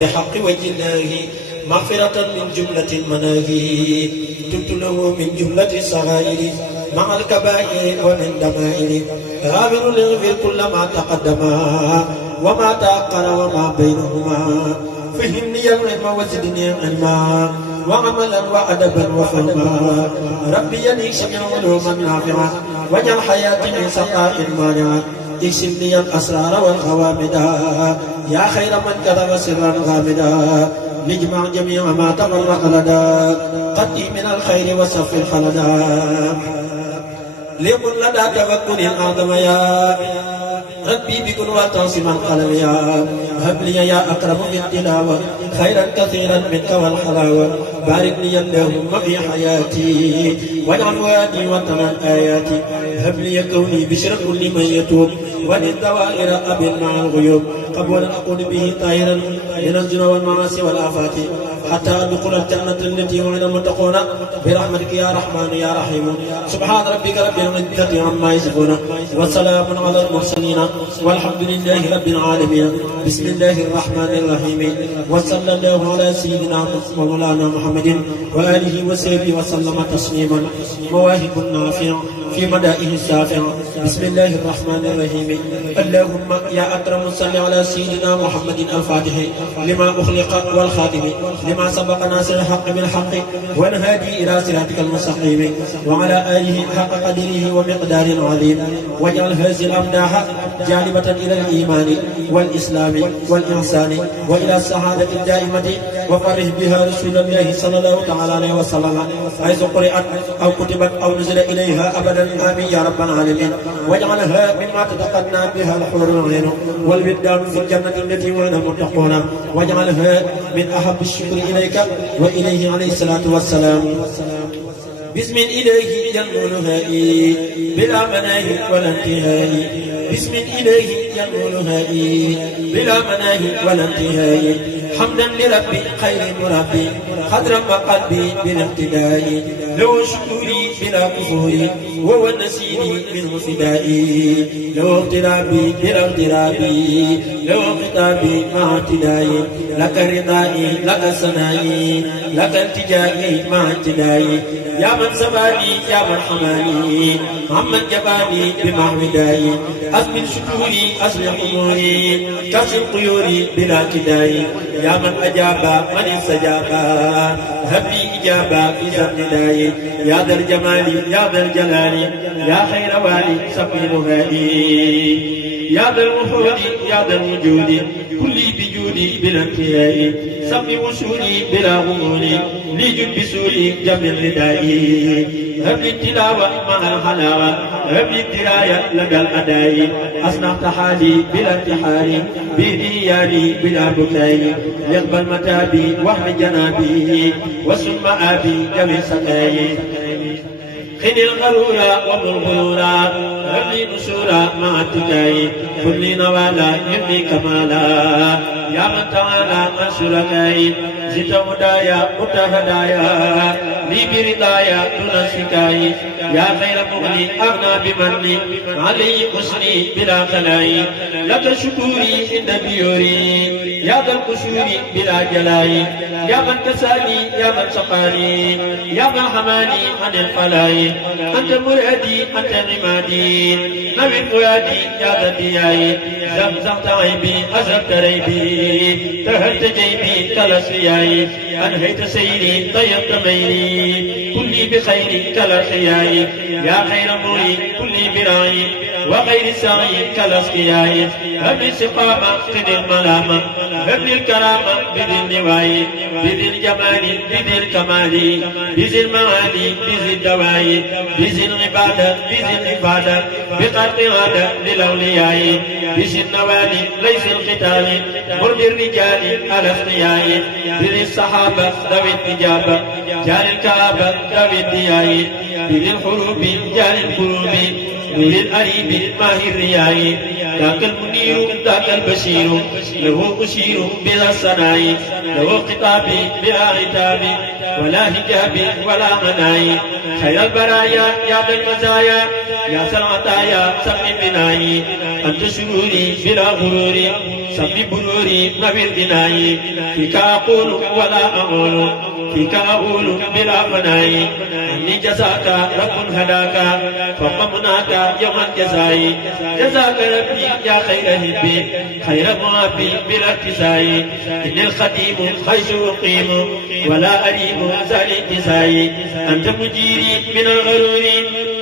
بحق وجه الله مغفرة من جملة المناهي تبت له من جملة الصغائر مع الكبائر ومن دمائر غافر ليغفر كل ما تقدم وما تأخر وما بينهما فهمني العلم وزدني علما وعملا وأدبا وفهما ربي لي شمع علوما نافعة واجعل حياتي من سقاء مانعة اكشف لي الأسرار والغوامدا يا خير من كتب سرا غامدا نجمع جميع ما تفرق لدى قدي من الخير وصف الخلدا ليكن لدى توكل الأعظم يا ربي بكل وتعصم القلم يا هب لي يا أكرم في التلاوة خيرا كثيرا منك والحلاوة بارك لي اللهم في حياتي واجعل فؤادي وطن الآيات هب لي كوني بشر كل من يتوب وللدوائر أبي مع الغيوب قبل أكون به طائرا من الجنى والمعاصي والآفات حتى أدخل الجنة التي وعد المتقون برحمتك يا رحمن يا رحيم سبحان ربك رب العزة عما يصفون وسلام على المرسلين والحمد لله رب العالمين بسم الله الرحمن الرحيم وصلى الله على سيدنا مولانا محمد وآله وصحبه وسلم تسليما مواهب نافع في مدائه الشافع بسم الله الرحمن الرحيم اللهم يا أكرم صل على سيدنا محمد الفاتح لما أخلق والخاتم لما سبق ناصر الحق بالحق والهادي إلى صراطك المستقيم وعلى آله حق قدره ومقدار عظيم واجعل هذه الأمداح جالبة إلى الإيمان والإسلام والإحسان وإلى السعادة الدائمة وفرح بها رسول الله صلى الله تعالى عليه وسلم حيث قرأت أو كتبت أو نزل إليها أبدا آمين يا رب العالمين واجعلها مما تتقنى بها الحور العين والودان في الجنة التي وعد المتقون واجعلها من أحب الشكر إليك وإليه عليه الصلاة والسلام بسم الإله ينولها بلا مناهي ولا انتهاء بسم الإله ينولها بلا مناهي ولا انتهاء حمدا لربي خير مربي خضرا وقلبي بلا ابتداء لو شكوري بلا كفوري وهو النسيني منه فدائي لو اغترابي بلا اغترابي لو خطابي مع اعتدائي لك رضائي لك ثنائي لك التجائي مع اعتدائي يا من سباني يا من حماني محمد جباني بمعودائي أزمن شكوري أصلح أموري كسر قيوري بلا كدائي يا من أجاب من استجاب هب لي إجابة في زمن داي يا ذا الجمال يا ذا الجلال يا خير والي سقيم هادي يا ذا الوحود يا ذا الوجود كلي بجودي بلا انتهاء سم وصولي بلا غمول لجد بسولي جميل ردائي هب لي التلاوة مع الحلاوة هب لي الدراية لدى الأداء أصنعت حالي بلا انتحار بدياني بلا بكاء يقبل متابي وحد جنابي وسم آبي جميل سقاي خذ الغرورا ومالغرورا هب لي نشورا مع اتكاي كل نوالا يبني كمالا يا من تعالى عن شركائي زدت هدايا متهدايا لي برضايا دون شكاي يا خير مغني أغنى بمني علي أسني بلا خلاي لك شكوري عند بيوري يا ذا القشور بلا جلاي يا من كساني يا من سقاني يا من حماني عن الفلاي أنت مرادي أنت عمادي نوي فؤادي يا ذا الدياي زمزمت عيبي أزلت ريبي تهت جيبي كالأسياي أنهيت سيري طيبت ميري كلي بخير كالأخياي يا خير مري كلي براي وغير سعي كالأسقياي هب لي سقامة خذ الملامة هب لي الكرامة بذي النواي بذي الجمال بذي الكمال بذي المعالي بذي الدواي بذي العبادة بذي العبادة بقرب هذا للأولياء بذي النوالي ليس القتال مر بالرجال على أسقياي بذي الصحابة ذوي الإجابة جال الكعبة ذوي الدياي بذي الحروب جال القلوب للأريب ماهي الرياء ذاك المنير ذاك البشير له أشير بلا صناع له خطابي بلا عتاب ولا حجاب ولا مناي خير البرايا يا ذا المزايا يا سلعتايا سمي بناي أنت سروري بلا غرور سمي بنوري نبيل بناي فيك أقول ولا أقول فيك أقول بلا مناي أني جزاك رب هداك فوق مناك يوم الجزاء جزاك ربي يا خير هبي خير معبي بلا اتزاي إن الخديم حيث أقيم ولا أريم زال انتزاي أنت مجيري من الغرور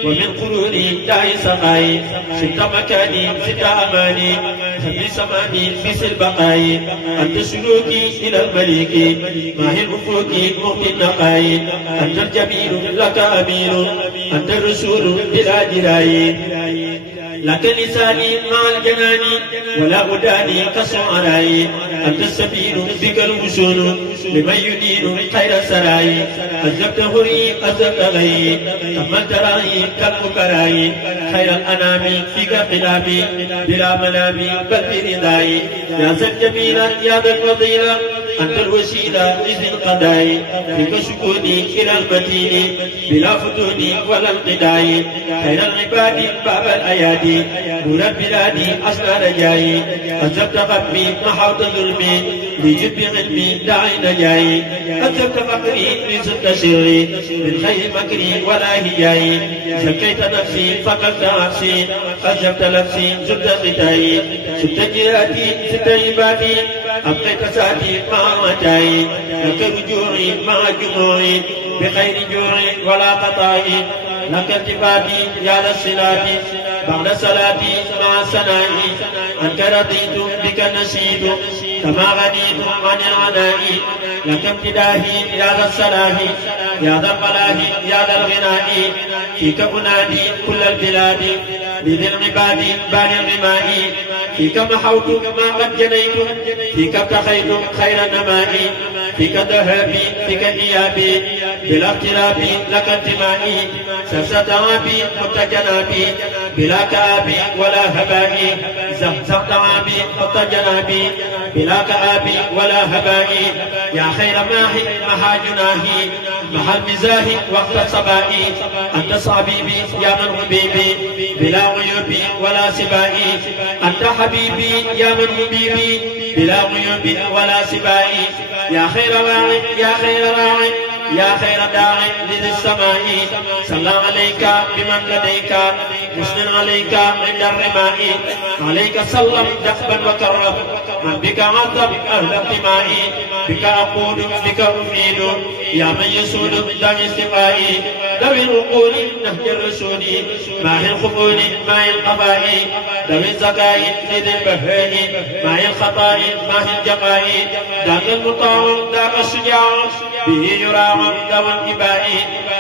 ومن قروري داعي سقاي ست مكاني ست أماني خبي سماني بس البقاي أنت سلوكي إلى المليك ماهي الأفوك مهدي النقاي أنت الجميل لك أمين أنت الرسول بلا جراي لك لساني مع الجنان ولا أداني كالشعراء أنت السبيل بك الوصول لمن يدين خير السراي أذبت هري أذبت غي كملت راي كالمكراي خير الأنام فيك قلامي بلا منامي بل برضاي يا ذا الجميل يا ذا الفضيلة أنت الوسيلة لذي القضاء فيك شكوني إلى المدين بلا فتون ولا انقضاء خير العباد باب الأيادي نور البلاد أسنى رجاي أذبت غمي محوت ظلمي لجب علمي داعي نجاي أذبت فقري لزدت سري من خير مكري ولا هجاي زكيت نفسي فقدت نفسي أذبت نفسي زدت قتاي زدت جهاتي زدت عبادي أبقيت ساتي مع متاي لك رجوعي مع جموعي بخير جوعي ولا قطاعي لك التفاتي يا ذا الصلات بعد صلاتي مع سنائي أنت رضيت بك نسيت كما غنيت عن العناء لك ابتداهي يا ذا الصلاح يا ذا الفلاح يا ذا الغناء فيك أنادي كل البلاد بذي العباد بان الغماء فيك محوت ما قد جنيت فيك ابتخيت خير النماء فيك ذهابي فيك إيابي بلا اختلاف لك انتمائي سرسة عابي متجنابي بلا كآبي ولا هبائي زهزهت عابي متجنابي بلا كآبي ولا هبائي يا خير ماحي محا جناهي محا المزاح وقت صبائي أنت صبيبي يا من حبيبي بلا غيوبي ولا سبائي أنت حبيبي يا من حبيبي بلا غيوب ولا سبائي يا خير راعي يا خير راعي يا خير داعي لذي السماء صلى عليك بمن لديك مسلم عليك عند الرماء عليك سلم دخبا وكرم من بك عظم أهل الدماء بك أقول بك أفيد يا من يسود دم استقائي ذوي العقول نهج الرسول ماهي الخفول ماهي القفاء ذوي الزكاء لذي البهاء ماهي الخطاء ماهي الجفاء ذاك المطاع ذاك الشجاع به يرام ذوى الكباء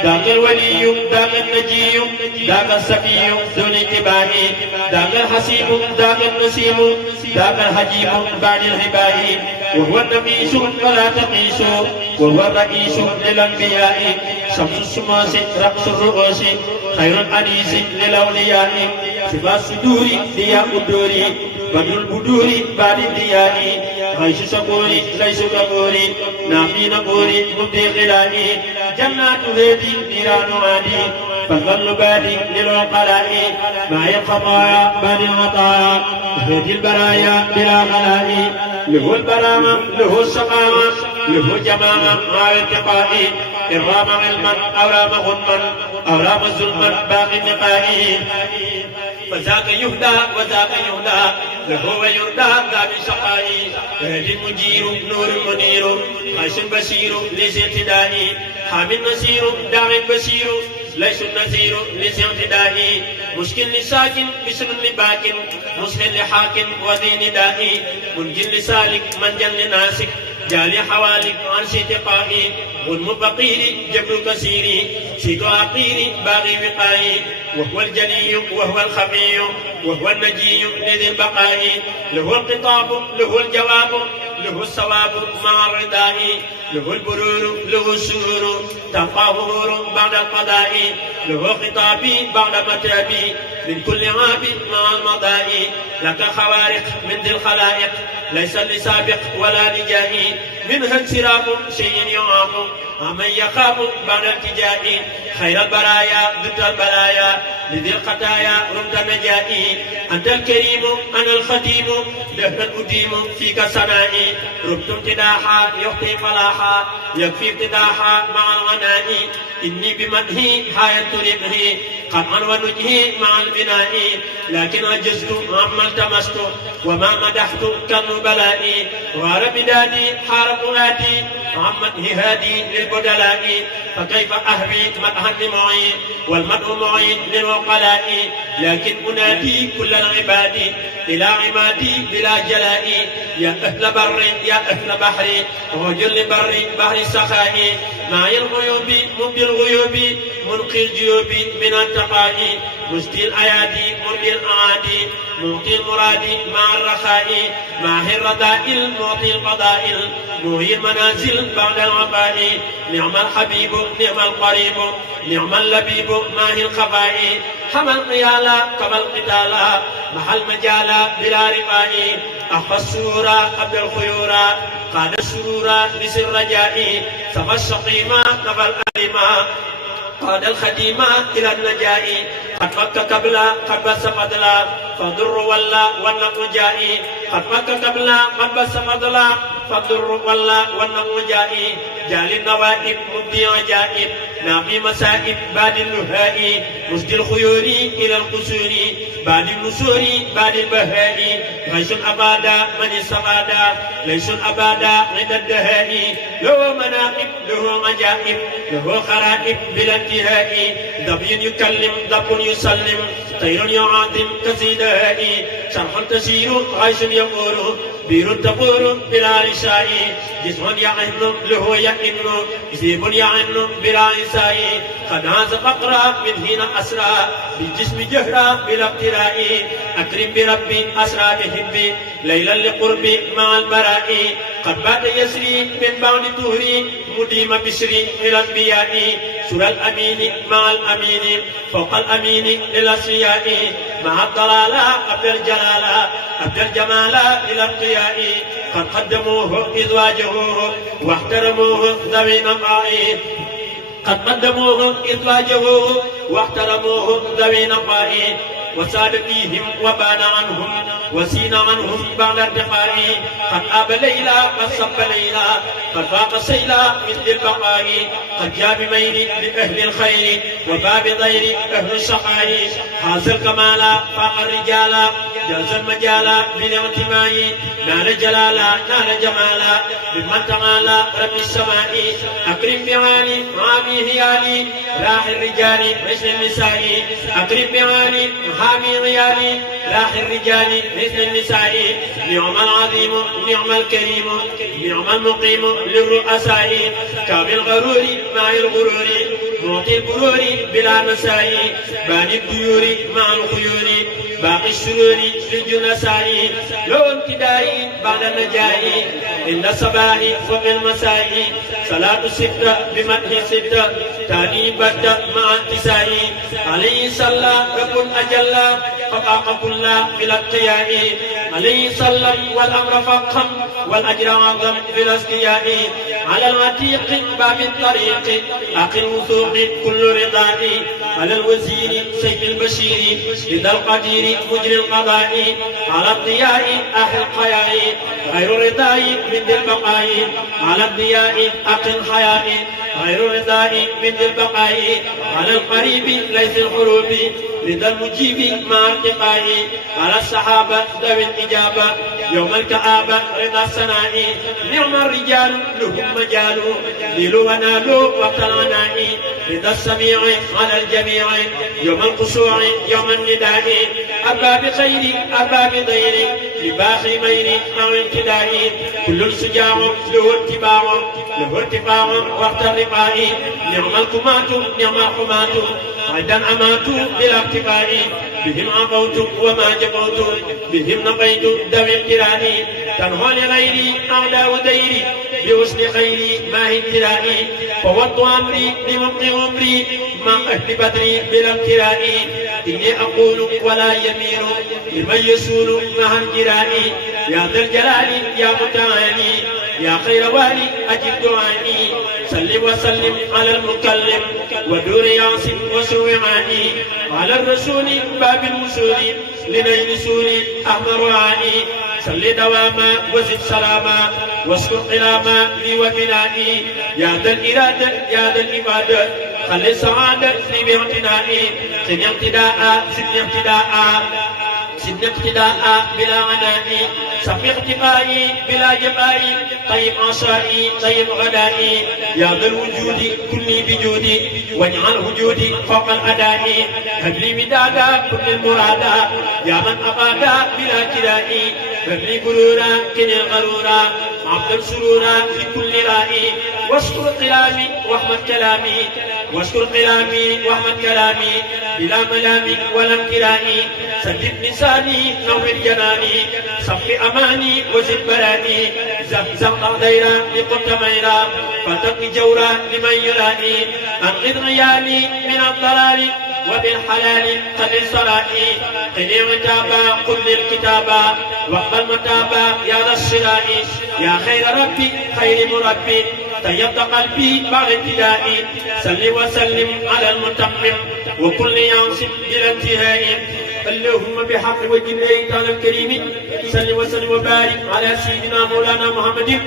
ذاك الولي ذاك النجي ذاك السفي ذو الاتباع ذاك الحسيب ذاك النسيم ذاك الحجيب بعد الهباء وهو النفيس فلا تقيس وهو الرئيس للانبياء شمس الشماس رأس الرؤوس خير الأنيس للأولياء صفات الصدور ضياء الدور بدر البدور بعد الضياء عيش شكوري ليس كفوري نافي نقوري مبدي غلاني جنات هادي نيران عادي فالظل بادي للعقلاء معي الخطايا بادي العطايا هادي البرايا بلا غلاء له البرامة له السقامة له الجمامة مع الاتقاء إرام علما أورام غنما أورام ظلما باقي النقاء فذاك يهدى وذاك يهدى له ويردى ذا بشقاء هادي المجير نور منير خيش بشير ليس اعتدائي حامل نسير داع بشير ليس النذير ليس اعتدائي مشكل لساكن بشر لباكن مسخل لحاكن وذي ندائي منجل لسالك منجل لناسك جالي حوالك عن شتقائي غنم فقيري جبر كثيري شيك عقيري باغي وقائي وهو الجلي وهو الخفي وهو النجي لذي البقاء له الخطاب له الجواب له الصواب مع الرداء له البرور له السرور تبقى ظهور بعد القضاء له خطابي بعد متابي من كل عاب مع المضاء لك خوارق من ذي الخلائق ليس لسابق ولا لجاء منها انصراف شيء يعاق عمن يخاف بعد التجاء خير البرايا ضد البلايا لذي الخطايا رمت النجاء أنت الكريم أنا الخديم دهر أديم فيك سنائي ربت امتداحا يخطي فلاحا يكفي امتداحا مع الغناء إني بمدحي حاية ربحي قطعا ونجهي مع البناء لكن عجزت عما التمست وما مدحت كالنبلاء غار بدادي حار فؤادي عمت هادي للبدلاء فكيف أهوي مدحا لمعين والمدح معين للعقلاء لكن أنادي كل العباد إلى عمادي بلا جلاء يا أهل بر يا أهل بحر رجل بر بحر السخاء معي الغيوب مبدي الغيوب منقي الجيوب من التقاء مسدي الأيادي مرضي الأعادي معطي المراد مع الرخاء معه الرذائل معطي الفضائل مهي المنازل بعد الوفاء نعم الحبيب نعم القريب نعم اللبيب ماهي الخفاء حمى القيالا كما القتالا محى المجالا بلا رقاء أخفى السرورا قبل الخيورا قاد السرورا لسر الرجاء سفى الشقيما نفى الألما قاد الخديمة إلى النجاء قد فك قبلا قد بس فضلا فضر ولا والنقل جائي قد فك قبلا قد بس فضلا فضر ولا والنقل جائي جال النوائب مبدي عجائب ناقي مسائب بعد اللهاء مسد الخيور إلى القصور بعد النسور بعد البهاء غيش أبادا من السمادا ليس أبادا عند الدهاء له مناقب له عجائب له خرائب بلا انتهاء ضبي يكلم ضب يسلم طير يعاظم كسيداء شرح تسير غيش يقول بير تقول بلا رشاء جسم يعن له يئن زيب يعن بلا عساء قد عاز فقرا من هنا أسرى بالجسم جهرا بلا ابتلاء أكرم بربي أسرى بحبي ليلا لقربي مع البراء قد بات يسري من بعد طهري مديم بشري إلى الأنبياء سر الأمين مع الأمين فوق الأمين للأصفياء مع الضلالة قبل الجلالة قبل الجمال إلى القياء قد قدموه إذ واجهوه واحترموه ذوي نقائه قد قدموه إذ واجهوه واحترموه ذوي نقائه وساد فيهم وبان عنهم وسين عنهم بعد ارتقاء قد آب ليلى قد صب ليلى قد فاق سيلا مثل البقاء قد جاء بميل لأهل الخير وباب ضير أهل الشقاء هذا الكمال فاق الرجال جاز المجال بالاعتماء نال جلالا نال جمالا ممن تعالى رب السماء أكرم بعالي عامي هيالي راح الرجال مثل النساء أكرم بعالي حامي عيالي راح الرجال مثل النساء نعم العظيم نعم الكريم نعم المقيم للرؤساء كامل الغرور مع الغرور معطي الغرور بلا مساء باني الديور مع الخيور باقي الشرور للجنساء لو ابتدائي بعد النجاء إن الصباح فوق المساء صلاة ستة بمدح ستة تاني بدأ مع انتساء عليه صلى رب أجل فقاق كل إلى القياء عليه صلى والأمر فقم والأجر عظم في الأسقياء على العتيق باب الطريق أقل وثوق كل رضاء على الوزير سيف البشير إذا القدير مجري القضاء على الضياء أهل القياء غير الرضاء من ذي البقاء على الضياء أقل حياء غير الرضاء من ذي البقاء على القريب ليس القلوب رضا المجيب مع ارتقاء على الصحابة ذوي الإجابة يوم الكآبة رضا السناء نعم الرجال لهم مجال نيلوا ونالوا وقت العناء رضا السميع على الجميع يوم الخشوع يوم النداء أبا بخير أبا بضير لباخي مير مع امتداء كل شجاع له اتباع له ارتفاع وقت اللقاء نعم الكمات نعم الحمات عدا أمات بلا اقتفاء بهم عفوت وما جفوت بهم نقيت ذوي اقترائي تنهى لغيري أعلى وديري بحسن خيري ما ابتلائي فوضت أمري لمبقي عمري مع أهل بدري بلا ابتلاء إني أقول ولا يمين لمن يسول مع الجرائي يا ذا الجلال يا متعالي يا خير والي أجب دعائي صل وسلم على المكلم ودور ياسين وسوعاني وعلى الرسول باب الوصول لنيل سوري أحمر عاني صل دواما وزد سلاما واشكر قلاما لي وبنائي يا ذا الإرادة يا ذا الإبادة خلي سعادة لي باعتنائي سن اقتداء سن اقتداء سن اقتداء بلا عنائي سقي اقتفائي بلا جفائي طيب عصائي طيب غدائي يا ذا الوجود كلي بجودي واجعل وجودي فوق الأداء هب لي مدادا كل المرادا يا من أبادا بلا كدائي هب لي غرورا كن الغرورا عبد سرورا في كل رائي واشكر قلامي واحمد كلامي واشكر قلامي واحمد كلامي بلا ملامي ولا انكرائي سدد لساني نور جناني صف اماني وزد براني زغزغ ديرا لقلت ميرا فتقي جورا لمن يراني انقذ غيالي من الضلال وبالحلال قلل صلائي قلي متابا قل الكتابا واقبل متابا يا ذا الصراء يا خير ربي خير مربي طيبت قلبي بعد ابتدائي صل وسلم على المتمم وكل ينصب الى انتهاء اللهم بحق وجه الله تعالى الكريم صل وسلم وبارك على سيدنا مولانا محمد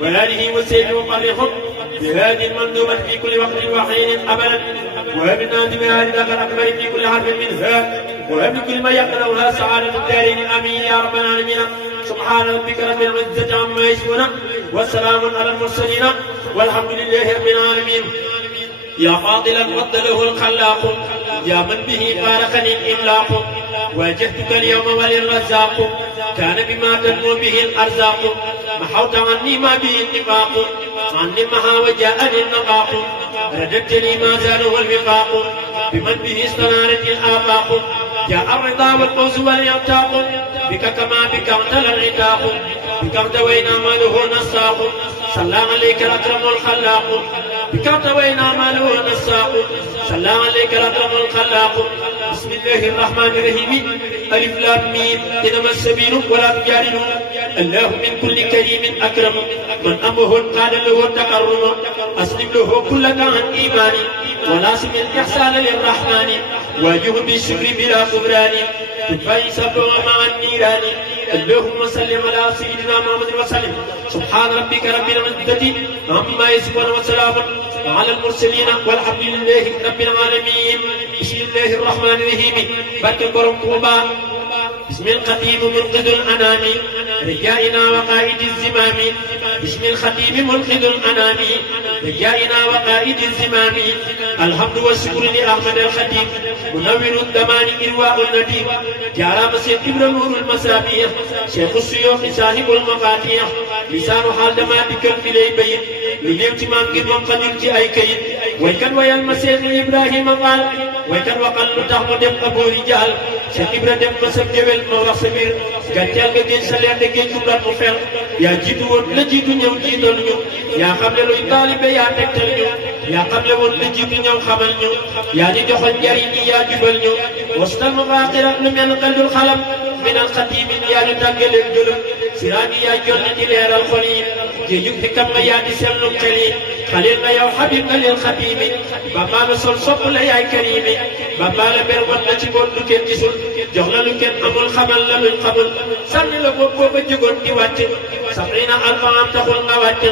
وآله وسلم وقرهم بهذه المندوبة في كل وقت وحين أبدا وهبنا بهذه الأخر الأكبر في كل حرف منها وهب كل ما يقرأها سعادة الدارين آمين يا رب العالمين سبحان ربك رب العزة عما يصفون والسلام على المرسلين والحمد لله رب العالمين يا فاضلا رد له الخلاق يا من به فارقني الإملاق واجهتك اليوم وللرزاق كان بما تنمو به الأرزاق محوت عني ما به النفاق عني مها وجاءني النفاق رددتني ما زاله الوفاق بمن به استنارت الآفاق جاء الرضا والفوز واليعتاق بك كما بك اعتلى العتاق بك ارتوينا ما له نساق صلى عليك الأكرم الخلاق بك ارتوينا ما له نساق صلى عليك الأكرم الخلاق بسم الله الرحمن الرحيم ألف لام ميم إنما السبيل ولا تجادلوا الله من كل كريم أكرم من أمه قال له التكرم أسلم له كلك عن إيماني ولازم الإحسان للرحمن واجه بالشكر بلا كبران تدفع سبع مع النيران اللهم صل على سيدنا محمد وسلم سبحان ربك رب العزة عما يصفون وسلام على المرسلين والحمد لله رب العالمين بسم الله الرحمن الرحيم بارك البرم طوبى بسم الخطيب منقذ الأنام رجائنا وقائد الزمام بسم الخطيب منقذ الأنام رجائنا وقائد الزمام الحمد والشكر لأحمد الخطيب منور الدمان إرواء النديم جارا مسيح إبر نور المسابيح شيخ السيوخ صاحب المفاتيح لسان حال دماتك في البيت لليوتمام قد وقدر جي أي كيد ويكن ويا المسيح إبراهيم قال ويكن وقال لتحمد أبو رجال شيخ إبراهيم مسب جبل مولا سمير gàncax ga géej sa leer de géej gu mu fer yaa jiitu woon la jiitu ñëw jiital ñu yaa xam ne luy taalibe yaa tegtal ñu yaa xam ne woon la jiitu ñëw xamal ñu yaa di joxoon njariñ yi yaa jubal ñu wastal mu baaxira lu mel xaldul xalam min al xatiimi yaa ñu tàggaleeg jëlum siraat yi yaa jolli di leeral xol yi géejug xikam nga yaa di sellu xel yi xalil nga yow xabib nga lil xatiimi bambaa la sol sopp la yaay karimi bambaa la ber wan la ci boot lu kenn gisul jox la lu kenn amul xamal la luñ xamul sànni la boobu booba jógoon di wàcc sabrina alfaam taxul nga wàcc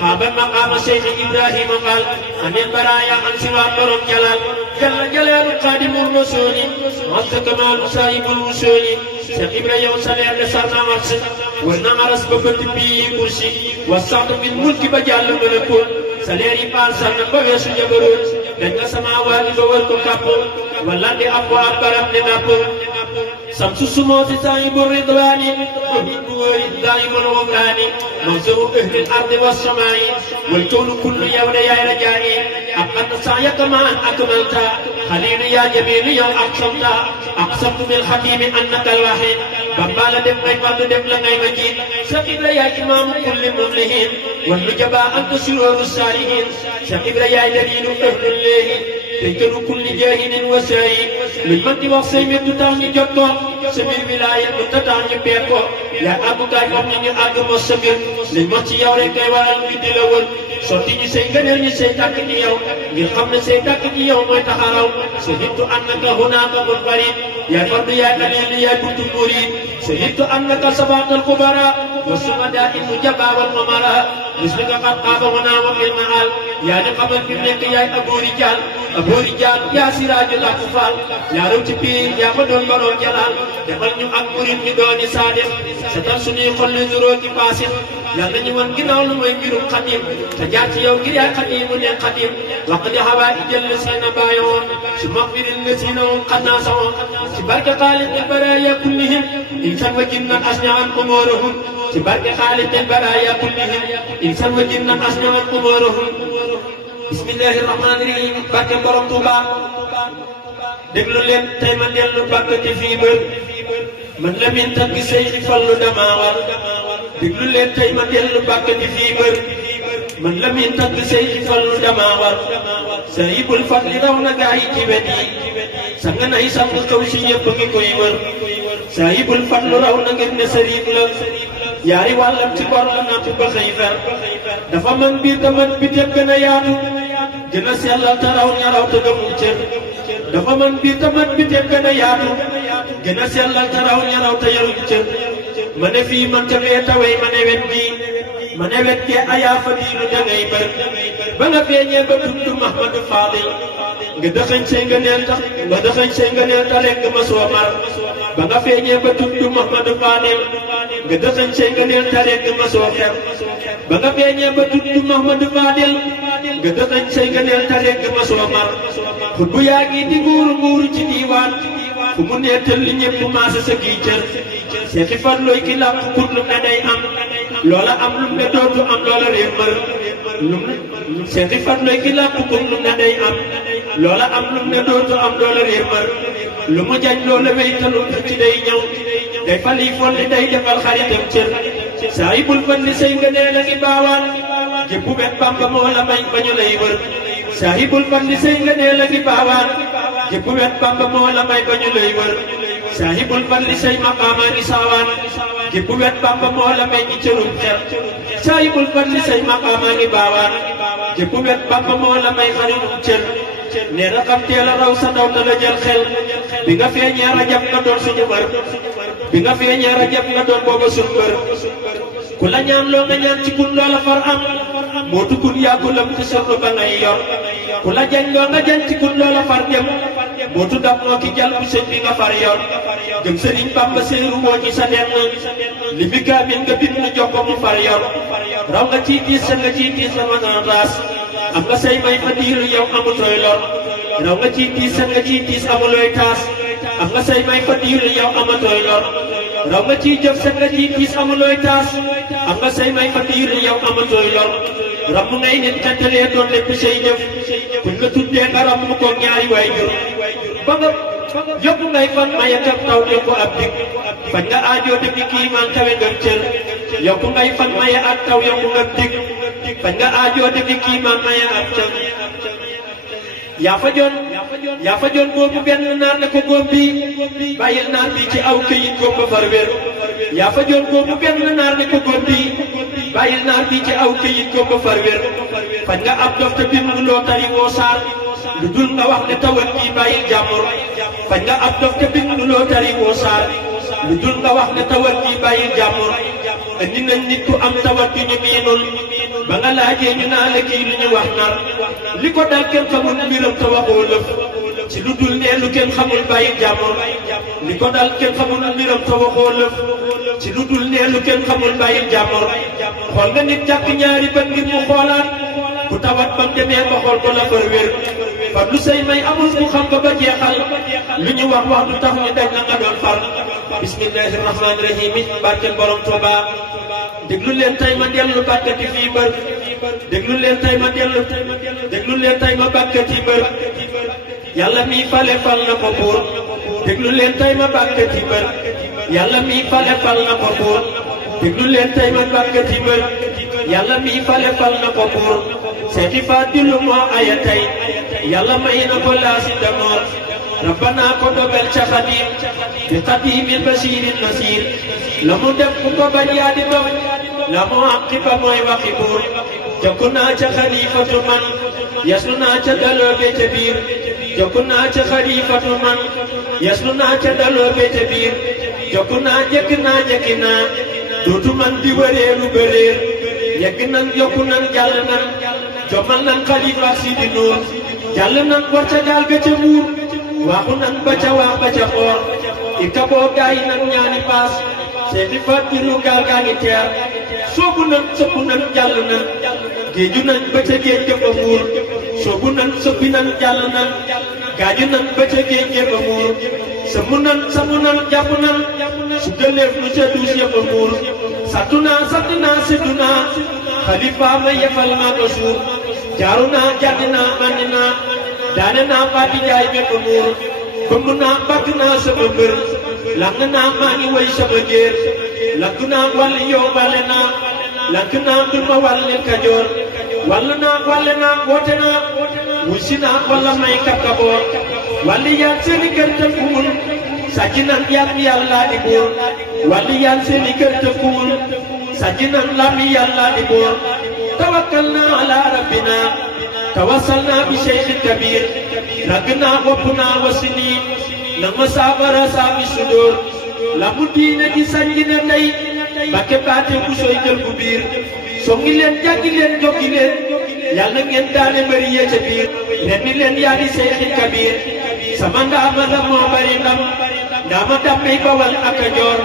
xaaba maqaama Cheikh Ibrahima Fall anil baraaya an siwa borom jalal jalla jalaalu xaadimul rasuuli wasa kamaalu saahibul wusuuli Cheikh Ibrahima yow sa leer de sarna mars war na aras ba bëtt bii kursi wasaatu min mulki ba jàll malakoot sa leer yi paal sarna ba weesu jabaroot dañ nga sama waali ba wër ko kàpp wala di ab wa ab barab di napp samsu sumoosi saahibu ridwaani muhibbu daa'imul ghufraani manzuru ahli al-ardi was-samaa'i wal kawnu kullu yow de yaay rajaa'i aqad sa'yaka maan akmalta xaliilu yaa jamiilu yow aqsamta aqsamtu bil xatiimi annaka al-wahiid bambaa la def ngay fàllu def la ngay ma jiit Cheikh Ibra yaay imaamu kulli mumlihin wal nujabaa anta surooru saalihiin Cheikh Ibra yaay daliilu ahlullaahi tey këru kulli jaahilin wa saa'in luñ mën di wax say mbir du tax ñu jot ko sa mbir wilaaya du tax ñu peeg ko yaa àggukaay fam ñu àgg mos sa mbir liñ mën ci yow rek kay waral ñu di la wër sotti ñu say ngëneel ñu say tàkk ci yow ngir xam ne say tàkk ci yow mooy taxaraw sa hittu annaka hunaaka munfarid yaa fardu yaa kaliil yaa buntu murid sa hittu annaka sabaatal kubara wa sumadaa il mujabaa wal mamara mislika qad qaaba hunaa wa fil maal yaa ñu xamal fi mu nekk yaay Aboo Rijaal yaa siraajul aqfaal yaa raw ci biir yaa ma doon baroo jalaal defal ñu ak murid ñu dooni saadiq setal suñuy xol li nuroo ci faasix yàlla ñu wan ginnaaw lu mooy mbirum xadim te jaar ci yow ngir yaay xadimu ne xadim wax di xawaa i jël seena bàyyoon su maxfirin la siina woon xannaa sawoon ci barke xaaliqil baraaya kullihim insan wa jinnan asñaan umurahum ci barke xaaliqil baraaya kullihim insan wa jinnan asñaan umurahum bismillahi rahmaani rahim barke borom Tuuba déglu leen tey ma dellu bàkkati fii bër man la min tagg Seydi Fallu dama war déglu leen tey ma dellu bàkkati fii bër man la min tagg Seydi Fallu dama war Saahibul Fadli raw na gaa yi ci wet yi sang nay sang kaw si ñëpp ngi koy wër Saahibul Fadlu raw na ngeen ne sariif la yaari wàllam ci bor la natt ba xëy fer dafa mën biir te mën bi teg gën a yaatu gën a sellal te raw ña raw te gëmul cër dafa mën biir te mën bi teg gën a yaatu gën a sellal te raw ña raw te yarul cër ma ne fii man ca fee tawey ma ne wet bii ma ne wet kee ayaa fa diinu dangay bër ba nga feeñee ba tudd Mahmadu Fadil nga dëxëñ say nga neel tax nga dëxëñ say nga neel ta lekk ma soo mar ba nga feeñee ba tudd Mahmadu Fadil nga dëxëñ say nga neel ta lekk ma soo xer ba nga feeñee ba tudd Mahmadu Fadil nga dëxëñ say nga neel ta lekk ma soo mar xut bu yaa ngi di nguuru ci diiwaan fu mu neetal li ñëpp maasa sa gii cër seexi farlooy ki làq kut lu ne day am loola am lum ne dootu am loola réer mër seexi farlooy ki làq kut lu ne day am loola am lum ne dootu am loola réer mër lu mu jañ loola wéytalu ci day ñëw day fali folli day defal xaritam cër Saahibul Fadli say nga nee la ngi baawaan jëpp bet Bamba moo la may ba ñu lay wër Saahibul Fadli say nga nee la ngi baawaan jëpp wet Bamba moo la may ba ñu lay wër Saahibul Fadli say maqaama ngi saawaan jëpp wet Bamba moo la may ñi cërum xel Saahibul Fadli say maqaama ngi baawaan jëpp wet Bamba moo la may xarinum cër nee na xam teel a raw sa ndaw na la jël xel bi nga feeñee Rajab nga doon suñu mër bi nga feeñee Rajab nga doon booba suñu mër ku la ñaan loo nga ñaan ci kun loola far am moo tukun yàggu lam ci sorlu ba ngay yor ku la jañ loo nga jañ ci kun loola far dem moo tuddam moo ki jal bu sëñ bi nga far yor gëm Sëriñ Bamba séeru moo ci sa denn li mi kaamil nga bind jox ko mu far yor raw nga ciy tiis sa nga ciy tiis la ma nga raas am nga say may fa diiru yow amutooy lor raw nga ciy tiis sa nga ciy tiis amulooy taas am nga say may fa diiru yow amatooy lor raw nga ciy jëf sa nga ciy tiis amulooy taas am nga say may fa diiru yow amatooy lor ram ngay nit xettalee doon lépp say jëf kuñ la tuddee nga ram mu ko ñaari waay jur ba nga yóbbu ngay fan may ak taw de ko ab dig fañ nga aajoo dëgg kii man kawe nga cër yokku ngay fan maye ak taw yokku nga dig fañ nga aajoo dëgg kii man maye ak taw yaa fa joon boobu benn naan na ko góob bi bàyyil naan bi ci aw këyit góob ba far wér yaa fa joon boobu benn naan na ko góob bi bàyyil naan bi ci aw këyit góob ba far wér fañ nga ab dof te bind loo tari woo saar lu dul nga wax ne tawat bi bàyyil jàmbur fañ nga ab dof te bind loo tari woo saar lu dul nga wax ne tawat bi bàyyil jàmbur andi nañ nit ku am tawat bi ñu miinul ba nga laajee ñu naa la kii lu ñu wax nar li ko dal kenn xamul mbiram te waxoo lëf ci lu dul nee lu kenn xamul bàyyil jàmbur li ko dal kenn xamul mbiram te waxoo lëf ci lu dul nee lu kenn xamul bàyyil jàmbur xool nga nit jàkk ñaari bët ngir mu xoolaat ku tawat bam demee ba xool ko la far wér far lu say may amul ku xam ba jeexal lu ñu wax du tax ñu daj la nga doon far bismillahi rahmaani rahim barke borom Tuuba déglu leen tay ma dellu bàkkati fii mbër déglu leen tay ma dellu déglu leen tay ma bàkkati mbër yàlla mi fale fal na ko buur déglu leen tay ma bàkkati mbër yàlla mi fale fal na ko buur déglu leen tay ma bàkkati mbër yàlla mi fale fal na ko buur seeti Fadilu moo aya tey yàlla may na ko laasi damoor rabbana ko dogal ca xadim bi xadimin basirin nasir la mu def ku ko bañ yaa di dox la mu aqiba mooy waxi buur jokku naa ca xalifatu man yaslu naa ca daloo be ca biir jokku naa ca xalifatu man yaslu naa ca daloo be ca biir jokku naa jekki naa dootu man di wëreelu bëreer yegg nan yokku nan jàll nan jomal nan xalifa si di nuur jàll nan war ca gaal ga ca muur waaxu nan ba ca waax ba ca xoor i kaboo gaay nan ñaani paas seeti Fadilu gaal gaa ngi teer soobu nan sëpp nan jàll nan géeju nan ba ca géej ga ba muur soobu nan sëppi nan jàll nan gaaju nan ba ca géej ga ba muur samu nan jàpp nan su dëleef nu ca duus ya ba muur sattu naa seddu naa xalifa ma yefal maa ko suur jaaru naa jàddi naa mandi naa daane naa baati jaay bépp muur bëmb naa bàkk naa sama mbër lang naa maa ngi way sama géer lakk naa wàlli yow wàlle naa lank naa dul ma wàlle kajoor wàll naa wàlle naa woote naa wusi naa walla may kapkaboor wàlli yaan seeni kër te fuul sàcc nan yàlla yàlla di buur wàlli yaan seeni kër te fuul sàcc nan lami yàlla di buur tawakkal naa ala rabbina tawassal naa bi cheikhin kabir ragg naa wopp naa wasini nang ma saafara saabi sudóor la mu diine gi sañgi na tey bakke baate bu sooy jël bu biir songi leen jàggi leen joggi leen yàlla ngeen daane bëri yee ca biir ren ni leen yaa di cheikhin kabir sama ndaama la moo bari ndam ndaama dammey bawal ak a joor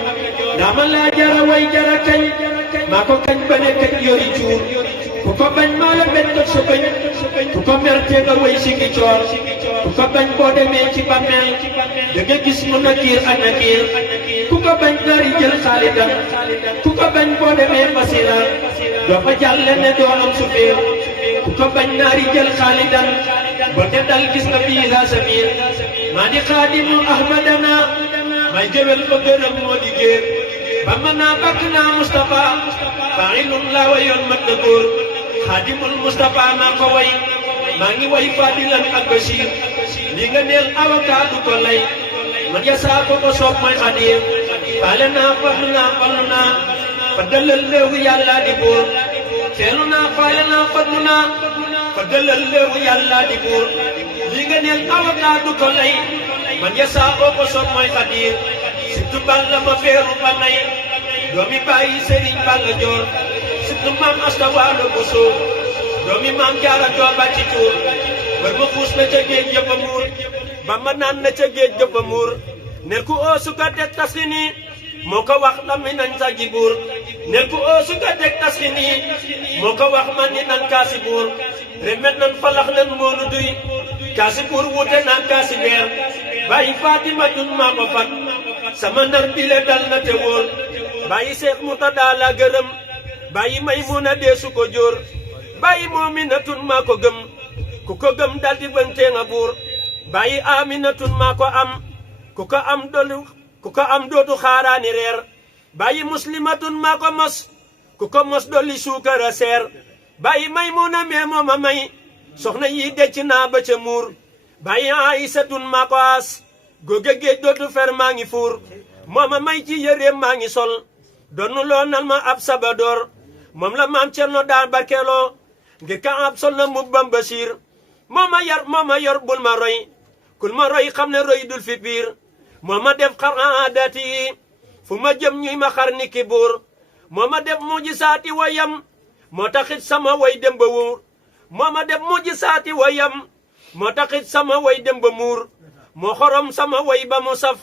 ndaama laa jara way jara kañ maa ko kañ ba ne kañ yori cuur ku ko bañ maa la bet toj sa bëñ ku ko mer te nga way sigi coor ku ko bañ boo demee ci bàmmeel da nga gis mu nakiir ak nakiir ku ko bañ naari jël xaalidam ku ko bañ boo demee masira doo fa jàlle ne doo am sufeer ku ko bañ naari jël xaalidam ba te dal gis nga biira samir maa di xaadimu ahmadana may géwél ba gërëm moo di géer ba mën naa bakk naa Mustapha failun laa wayoon mat na góor xaadimul Mustapha maa ko way maa ngi way Fadilan ak Bachir li nga neel avocat du ko lay man ya saa ko soob mooy xadir faale naa fallu naa fa dalal léewu yàlla di buur feelu naa faale naa fallu naa fa dalal léewu yàlla di buur li nga neel avocat du ko lay man ya saa ko soob mooy xadir surtout Balla ma feeru ba nay doomi bàyyi Serigne Balla Joor surtout maam Asta Waalo Buso doomi maam Jaara Jooba ci cuur bër ma xuus na ca géej jëpp a muur ba ma naan na ca géej jëpp a muur nel ku oo suka teg taskini moo ko wax lam mi nañ sa ji buur nel ku oo suka teg taskini moo ko wax man ni nan kaasi buur remet nan falax nan moonu duy kaasi buur wute naan kaasi beer bàyyi Fatima dun maa ko fat sama nar bile dal na te wóor bàyyi Seex Murtada la gërëm bàyyi Maymuna deesu ko jóor bàyyi Moominatun maa ko gëm ku ko gëm dal di bëntee nga buur bàyyi Aminatun maa ko am ku ko am dootu xaaraani reer bàyyi Muslimatun maa ko mos ku ko mos dolli suukara seer bàyyi Maymuna mee mooma may soxna yi decc naa ba ca muur bàyyi Aysatun maa ko aas googe géej dootu fer maa ngi fuur mooma may ci yëreem maa ngi sol donnu loo nal ma ab sabadoor moom la maam Cerno daan barkeeloo ngir ka ab sol na mbubbam Bachir mooma yor bul ma roy kul ma roy xam ne roy dul fi biir mooma def xar aadaati yi fu ma jëm ñuy ma xar ni ki buur mooma def mujisaati wayam moo taxit sama way dem ba wuur mooma def mujisaati wayam moo taxit sama way dem ba muur moo xorom sama way ba mu saf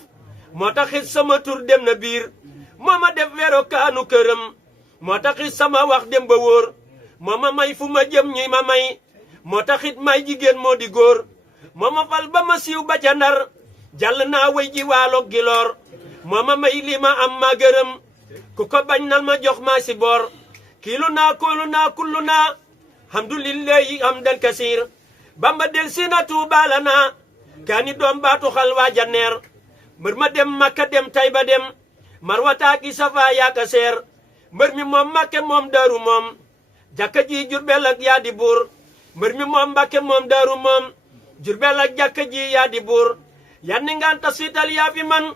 moo taxit sama tur dem na biir mooma def wero kaanu këram moo taxit sama wax dem ba wóor mooma may fu ma jëm ñuy ma may moo taxit may jigéen moo di góor mooma fal ba ma siiw ba ca Ndar jàll naa way ji waaloog giloor mooma may li ma am ma gërëm ku ko bañ nal ma jox maa si boor kiilu naa koolu naa kullu naa hamdulillahi hamdan kasiir Bamba del si na tuubaala naa kaani doom baatu xal waa janneer mbër ma dem Makka dem Tayba dem Marwataaki Safa yaaka seer mbër mi moom Makka moom Daaru moom jàkka ji Jurbel ak yaa di buur mbër mi moom Mbàkke moom Daaru moom Jurbel ak jàkka ji yaa di buur yanni ngaan tasfital yaa fi man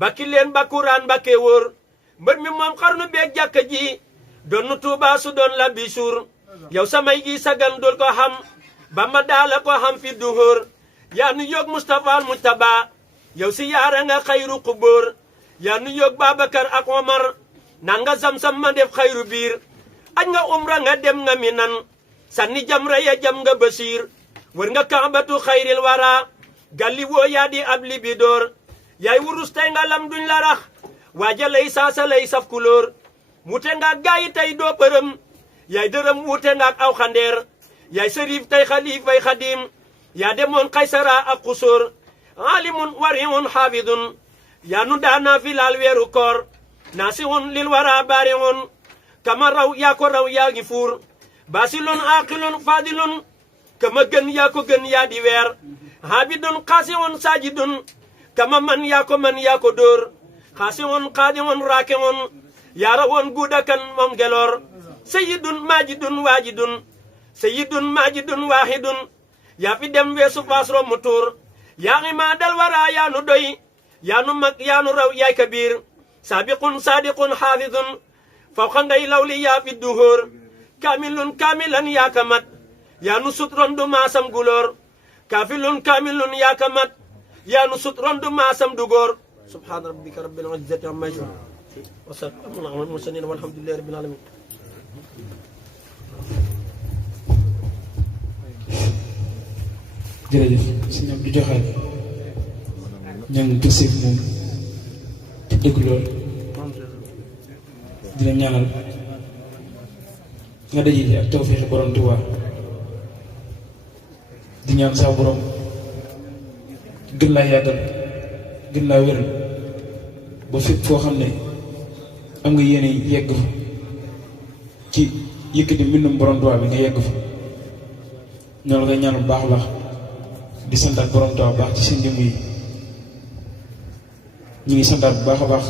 bakki leen bakkuraan Mbàkke wóor mbër mi moom xarnu beeg jàkka ji doon nu Tuubaa su doon la bi suur yow samay gi sagan dul ko xam Bamba daala ko xam fi duhóor yaa nu yóg Mustafa al Mujtaba yow si yaara nga xayru xubóor yaa nu yóg Babakar ak Omar naan nga sam-sam ma def xayru biir aj nga umra nga dem nga Minan sanni jamra ya jam nga Basiir wër nga Kaabatu xayril wara galli woo yaa di ab libidoor yaay wurus tey nga lam duñ la rax waaja lay saasa lay saf kulóor wute nga gaayi tey doo përëm yaay dërëm wute nga ak aw xandeer yaay sërif tey xalifay xadim yaa demoon Kaysara ak xusóor alimun wariun xaafidun yaa nu daana fi laal weeru koor naasihun lil wara baariun kama raw yaa ko raw yaa ngi fuur baasilun aqilun fadilun kama gën yaa ko gën yaa di weer habidun xaasihun saajidun kama man yaa ko man yaa ko dóor xaasihun xaadihun raakihun yaa rawoon guudakan moom geloor sayidun maajidun waajidun sayidun maajidun waahidun yaa fi dem weesu faas rommu tuur yaa ngi maa dal wara yaa nu doy yaa nu mag yaa nu raw yaay kabiir saabiqun saadiqun xaafidun fawqa ngay lawli yaa fi duhóor kaamilun kaamilan yaa ka mat yaa nu sut rondu maasam guloor kaafilun kaamilun yaa ka mat yaa nu sut rondu maasam dugóor subhaana rabbika rabbil izzati amma yasifuun wa salaamun alal mursaliin walhamdulillahi rabbil aalamiin. jërëjëf si ñoom di joxaat ñoom ñu gëstu moom te dëgg lool di la ñaanal nga daje ak tawfeexi borom Tuubaa di ñaan saa borom gën laa yàggal gën laa wéral ba fépp foo xam ne am nga yéene yegg fa ci yëkkati mbindum borom Tuubaa bi nga yegg fa ñoo la koy ñaan bu baax a baax. di santaat borom Tuubaa baax ci seen jëmm yi ñu ngi santaat bu baax a baax.